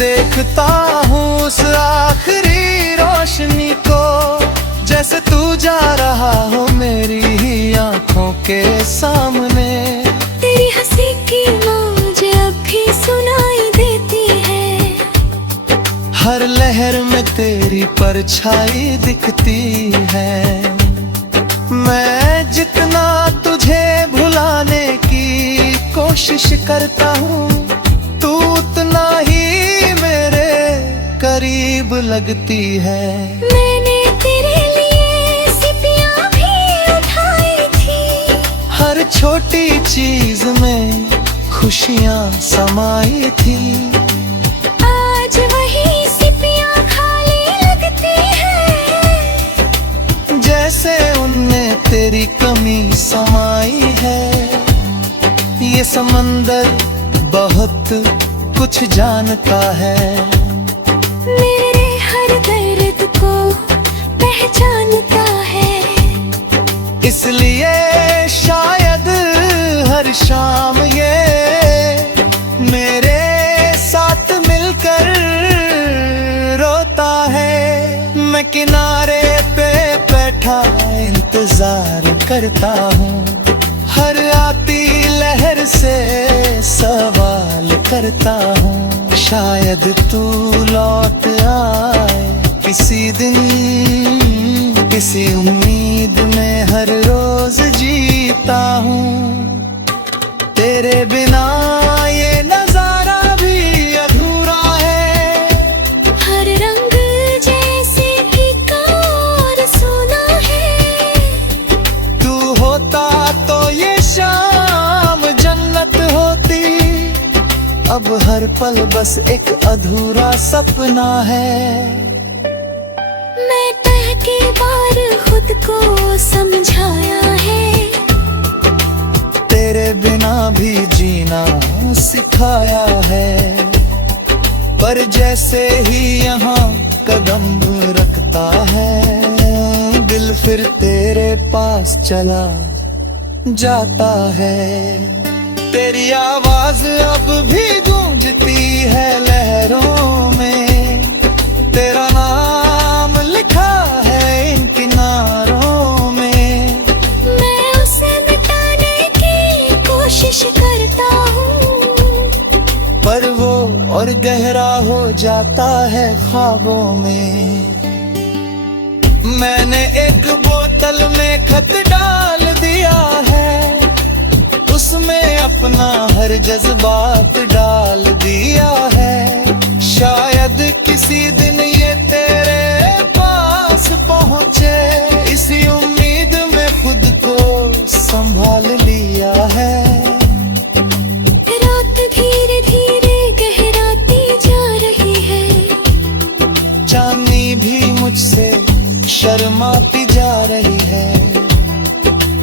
देखता हूँ उस आखिरी रोशनी को, जैसे तू जा रहा हो मेरी ही आंखों के सामने। तेरी हंसी की मौज अब भी सुनाई देती है, हर लहर में तेरी परछाई दिखती है। मैं जितना तुझे भुलाने की कोशिश करता हूँ, तू उतना ही मेरे करीब लगती है। मैंने तेरे लिए सिपियां भी उठाई थी, हर छोटी चीज में खुशियाँ समाई थी। आज वही सिपियां खाली लगती है, जैसे उनमें तेरी कमी समाई है। ये समंदर बहुत कुछ जानता है, मेरे हर दर्द को पहचानता है। इसलिए शायद हर शाम ये मेरे साथ मिलकर रोता है। मैं किनारे पे बैठा इंतजार करता हूँ, हर आती लहर से सवाल करता हूँ। शायद तू लौट आए किसी दिन, किसी उम्मीद में हर रोज जीता हूँ। तेरे बिना ये नजारा भी अधूरा है, हर रंग जैसे फीका और सोना है। तू होता तो ये शाम जन्नत होती। अब हर पल बस एक अधूरा सपना है। मैं कई बार खुद को समझाया है, तेरे बिना भी जीना सिखाया है। पर जैसे ही यहाँ कदम रखता है, दिल फिर तेरे पास चला जाता है। तेरी आवाज अब भी गूंजती है लहरों में, तेरा नाम लिखा है इन किनारों में। मैं उसे मिटाने की कोशिश करता हूँ, पर वो और गहरा हो जाता है ख्वाबों में। मैंने एक बोतल में खत डाल दिया है, उसमें अपना हर जज्बात डाल दिया है। शायद किसी दिन ये तेरे पास पहुँचे, इसी उम्मीद में खुद को संभाल लिया है। रात धीरे धीरे गहराती जा रही है, चांदनी भी मुझसे शर्माती जा रही है।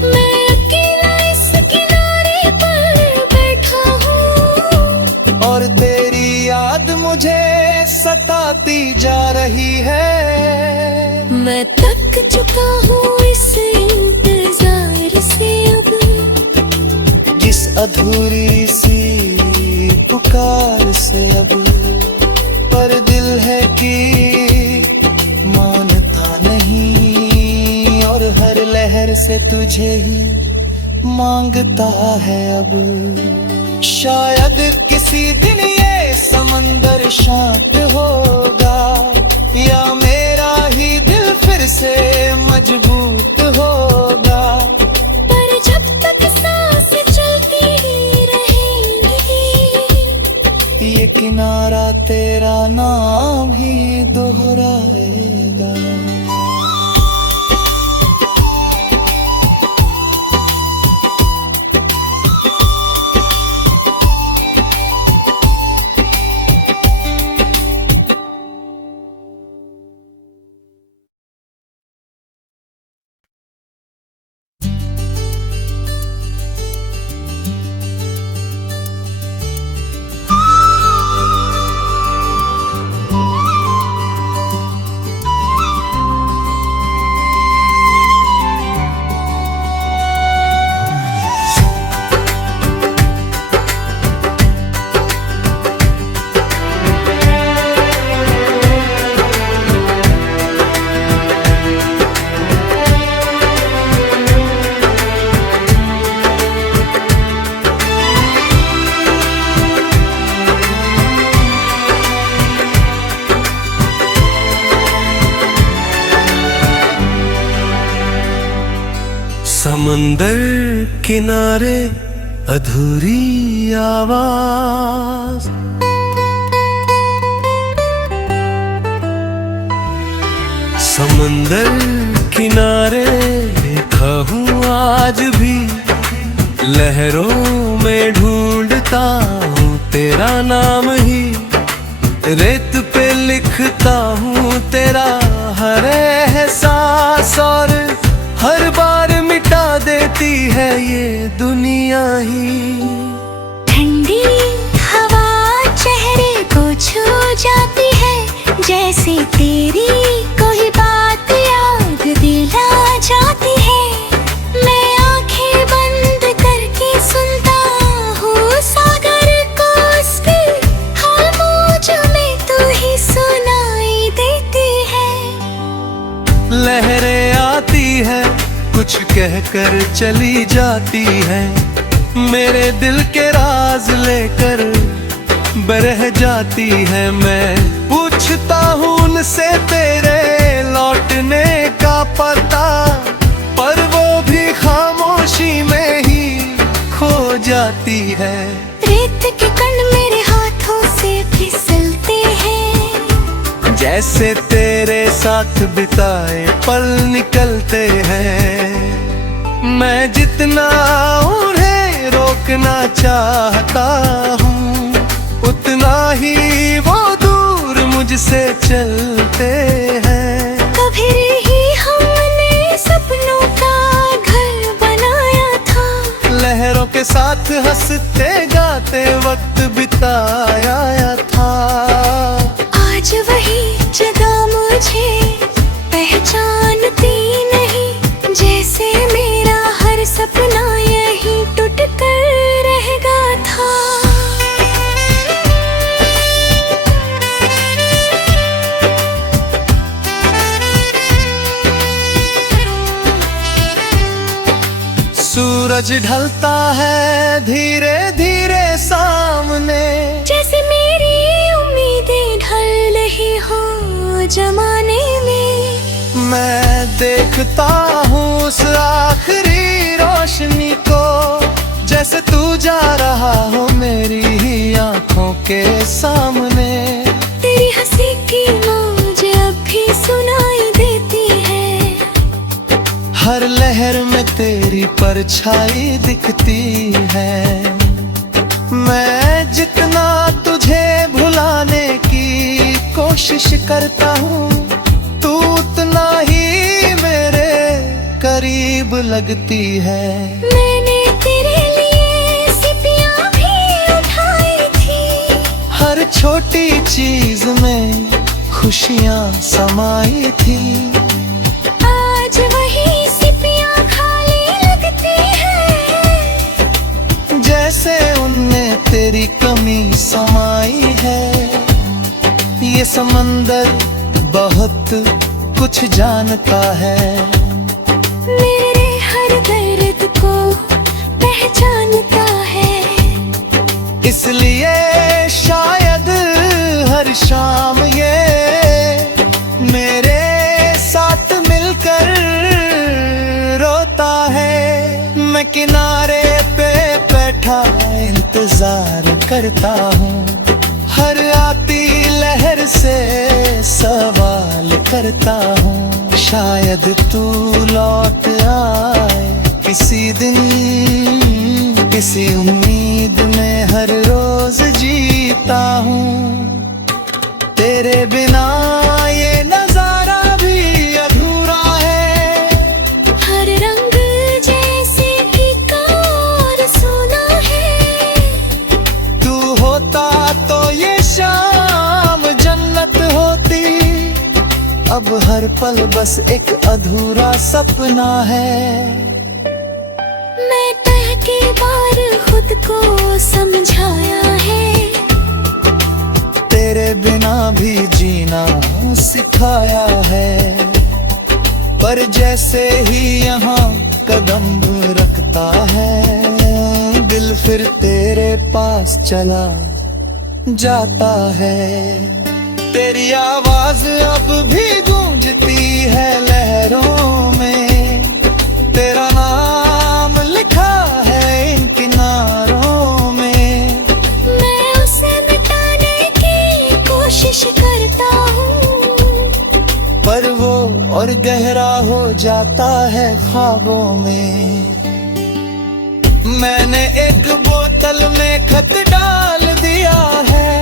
मैं अकेला इस किनारे पर बैठा हूँ, और तेरी याद मुझे सताती जा रही है। मैं थक चुका हूँ इस इंतजार से अब, जिस अधूरी सी पुकार से अब। पर दिल है कि मानता नहीं, और हर लहर से तुझे ही मांगता है अब। शायद किसी दिन ये समंदर शांत होगा, या मेरा ही दिल फिर से मजबूत होगा। पर जब तक सांस चलती ही रहेगी, ये किनारा तेरा नाम ही दोहराएगा। समंदर किनारे अधूरी आवाज, समंदर किनारे खा हूँ आज भी, लहरों में ढूंढता हूँ तेरा नाम ही, रेत पे लिखता हूँ तेरा हर एहसास, और हर बार मिटा देती है ये दुनिया ही। ठंडी हवा चेहरे को छू जाती है, जैसे तेरी कोई बात याद दिला जाती है। मैं आंखें बंद करके सुनता हूँ सागर को, उसके खामोश में तू ही सुनाई देती है। लहरें आती है कुछ कहकर चली जाती है, मेरे दिल के राज लेकर बरह जाती है। मैं पूछता हूँ उनसे तेरे लौटने का पता, पर वो भी खामोशी में ही खो जाती है। रेत के कण मेरे हाथों से फिसलते हैं, जैसे तेरे साथ बिताए पल निकलते हैं। मैं जितना उन्हें रोकना चाहता हूँ, उतना ही वो दूर मुझसे चलते हैं। कभी ही हमने सपनों का घर बनाया था, लहरों के साथ हंसते गाते वक्त बिताया था। आज वही जगह मुझे पहचानती नहीं, जैसे मेरा हर सपना यहीं टूट कर रह गया था। सूरज ढलता है धीरे धीरे सामने, जैसे मेरी उम्मीदें ढल रही हो जमाने में। मैं देखता हूँ उस आखिरी रोशनी को, जैसे तू जा रहा हो मेरी ही आंखों के सामने। तेरी हंसी की मौज अब भी सुनाई देती है, हर लहर में तेरी परछाई दिखती है। मैं जितना तुझे भुलाने की कोशिश करता हूँ, तू उतना ही मेरे करीब लगती है। मैंने तेरे लिए सिपियां भी उठाई थी, हर छोटी चीज में खुशियाँ समाई थी। आज वही सिपियां खाली लगती है, जैसे उनने तेरी कमी समाई है। ये समंदर बहुत कुछ जानता है, मेरे हर दर्द को पहचानता है। इसलिए शायद हर शाम ये मेरे साथ मिलकर रोता है। मैं किनारे पे बैठा इंतजार करता हूँ, हर आती लहर से सवाल करता हूँ। शायद तू लौट आए किसी दिन, किसी उम्मीद में हर रोज जीता हूँ। तेरे बिना ये नजारा भी अधूरा है, हर रंग जैसे फीका और सोना है। तू होता तो ये शाम जन्नत होती, अब हर पल बस एक अधूरा सपना है। मैं तह के बार खुद को समझाया है, तेरे बिना भी जीना सिखाया है। पर जैसे ही यहाँ कदम रखता है, दिल फिर तेरे पास चला जाता है। तेरी आवाज अब भी गूंजती है लहरों में, तेरा नाम कोशिश करता हूँ, पर वो और गहरा हो जाता है ख्वाबों में। मैंने एक बोतल में खत डाल दिया है,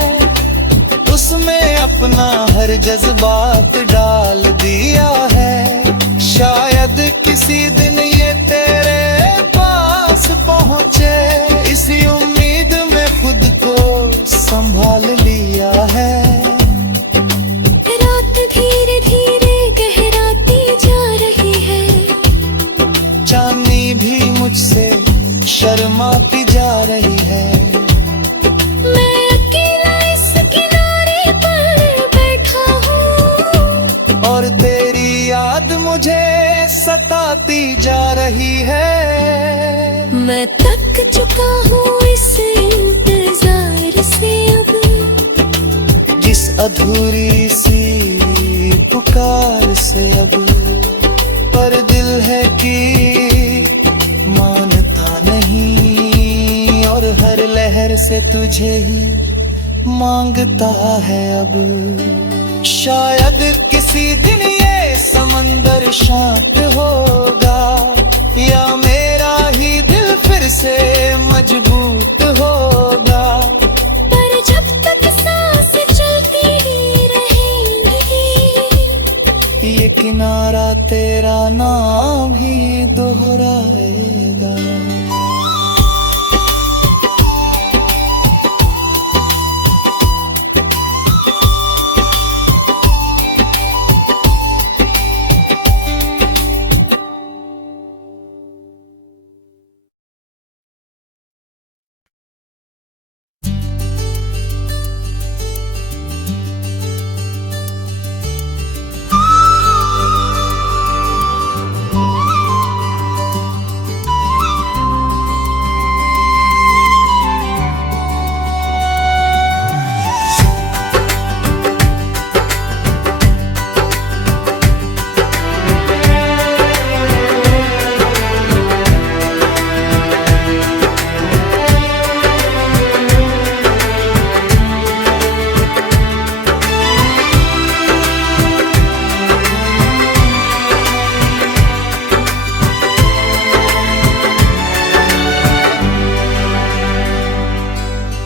उसमें अपना हर जज्बात डाल दिया है। शायद किसी दिन ये तेरे पास पहुँचे, इसी उम्मीद में खुद को संभाल लिया है। रात धीरे धीरे गहराती जा रही है, चांदनी भी मुझसे शर्माती जा रही है। मैं अकेला इस किनारे पर बैठा हूँ, और तेरी याद मुझे सताती जा रही है। मैं थक चुका हूँ इस इंतजार से अब, जिस अधूरी सी पुकार से अब। पर दिल है कि मानता नहीं, और हर लहर से तुझे ही मांगता है अब। शायद किसी दिन ये समंदर शांत होगा, या मेरा ही दिल फिर से मजबूत होगा। पर जब तक सांस चलती ही रहेगी, ये किनारा तेरा नाम ही दोहराएगा।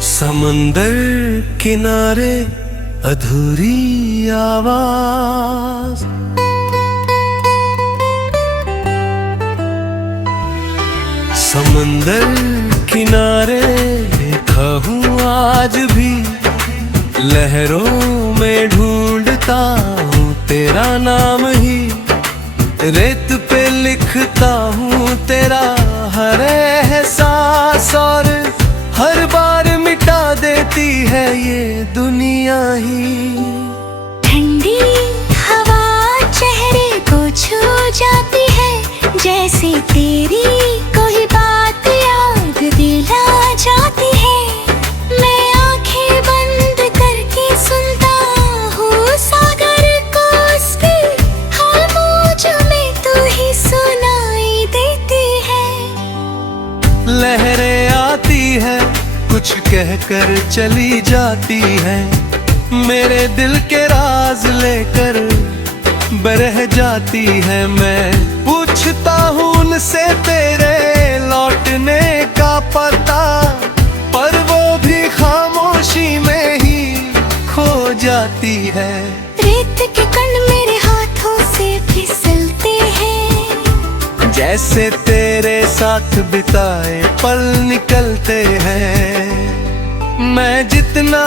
समंदर किनारे अधूरी आवाज, समंदर किनारे खा हूँ आज भी, लहरों में ढूंढता हूँ तेरा नाम ही। रेत पे लिखता हूँ तेरा हर एहसास, और हर बार मिटा देती है ये दुनिया ही। ठंडी हवा चेहरे को छू जाती है, जैसे तेरी कोई बात याद दिला जाती है। मैं आंखें बंद करके सुनता हूँ सागर को, उसके खामोश में तू ही सुनाई देती है। लहरें आती है, कुछ कहकर चली जाती है, मेरे दिल के राज लेकर बरह जाती है। मैं पूछता हूँ उनसे तेरे लौटने का पता, पर वो भी खामोशी में ही खो जाती है। रेत के कण मेरे हाथों से फिसलते हैं, जैसे तेरे साथ बिताए पल निकलते हैं। मैं जितना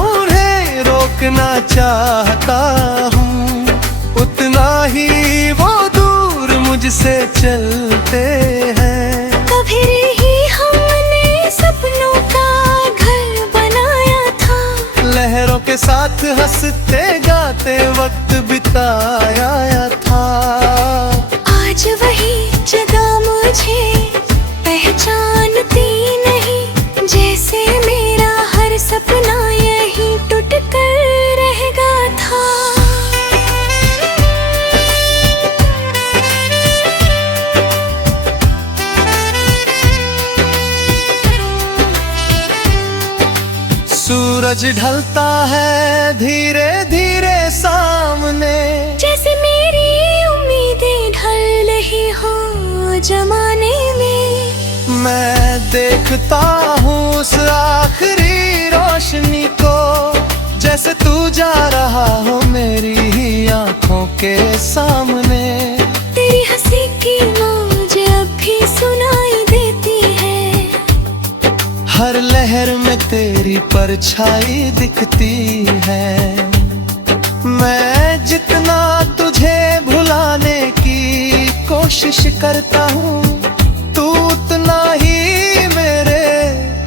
उन्हें रोकना चाहता हूँ, उतना ही वो दूर मुझसे चलते हैं। कभी ही हमने सपनों का घर बनाया था, लहरों के साथ हंसते गाते वक्त बिताया था। आज वही जगह मुझे पहचानती नहीं, जैसे मेरा हर सपना यहीं टूट कर रह गया था। सूरज ढलता है धीरे जमाने में। मैं देखता हूँ उस आखिरी रोशनी को, जैसे तू जा रहा हो मेरी ही आंखों के सामने। तेरी हंसी की मौज अब भी सुनाई देती है, हर लहर में तेरी परछाई दिखती है। मैं जितना तुझे भुलाने की कोशिश करता हूँ, तू उतना ही मेरे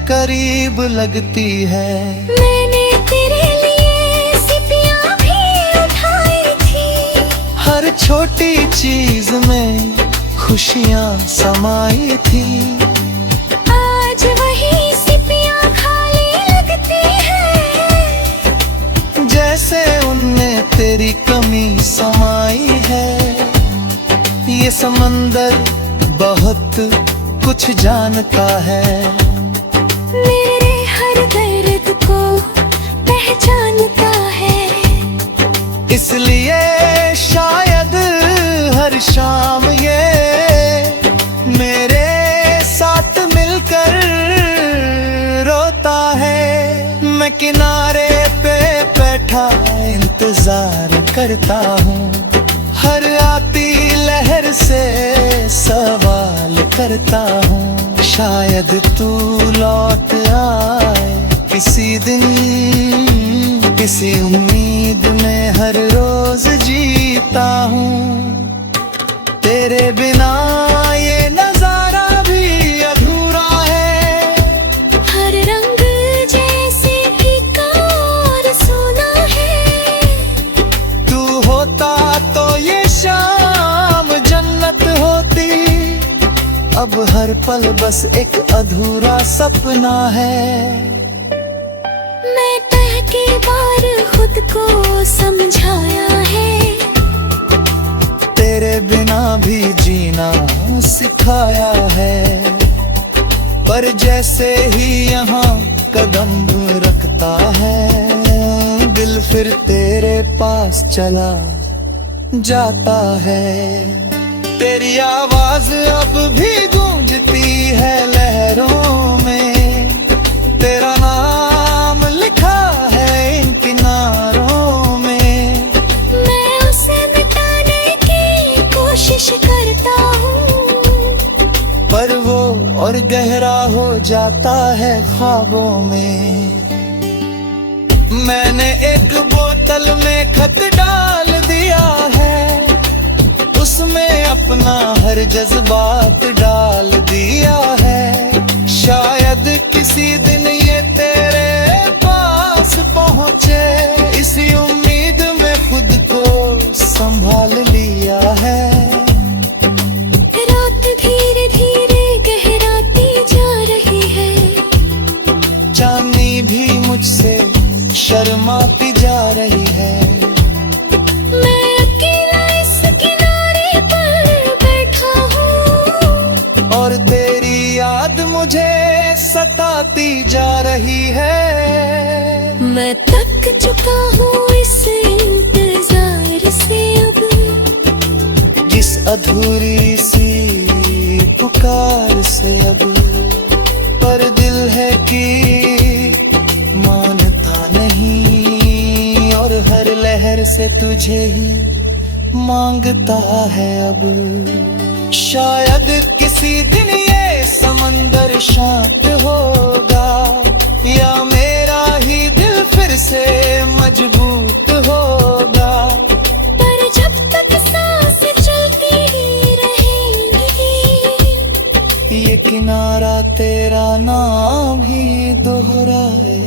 करीब लगती है। मैंने तेरे लिए सिपियां भी उठाई थी, हर छोटी चीज में खुशियाँ समाई थी। आज वही सिपियां खाली लगती है, जैसे उनमें तेरी कमी समाई है। ये समंदर बहुत कुछ जानता है, मेरे हर दर्द को पहचानता है। इसलिए शायद हर शाम ये मेरे साथ मिलकर रोता है। मैं किनारे पे बैठा इंतजार करता हूँ, हर आती लहर से सवाल करता हूँ। शायद तू लौट आए किसी दिन, किसी उम्मीद में हर रोज जीता हूँ। तेरे बिना ये नजारा भी अधूरा है, हर रंग जैसे फीका और सोना है। तू होता तो ये शाम जन्नत होती। अब हर पल बस एक अधूरा सपना है। मैं तह के बार खुद को समझाया है, तेरे बिना भी जीना सिखाया है। पर जैसे ही यहाँ कदम रखता है, दिल फिर तेरे पास चला जाता है। तेरी आवाज अब भी गूंजती है लहरों में, तेरा नाम लिखा है इन किनारों में। मैं उसे मिटाने की कोशिश करता हूँ, पर वो और गहरा हो जाता है ख्वाबों में। मैंने एक बोतल में खत डाल दिया है, उसमें अपना हर जज्बात डाल दिया है। शायद किसी दिन ये तेरे पास पहुँचे, इसी उम्मीद में खुद को संभाल लिया है। रात धीरे धीरे गहराती जा रही है, चांदनी भी मुझसे शर्माती जा रही है। मैं अकेला इस किनारे पर बैठा हूँ, और तेरी याद मुझे सताती जा रही है। मैं थक चुका हूँ इस इंतजार से अब, इस अधूरी सी पुकार से अब। पर दिल है कि मानता नहीं, और हर लहर से तुझे ही मांगता है अब। शायद किसी दिन ये समंदर शांत होगा, या मेरा ही दिल फिर से मजबूत होगा। पर जब तक सांस चलती ही रहेगी, ये किनारा तेरा नाम ही दोहराए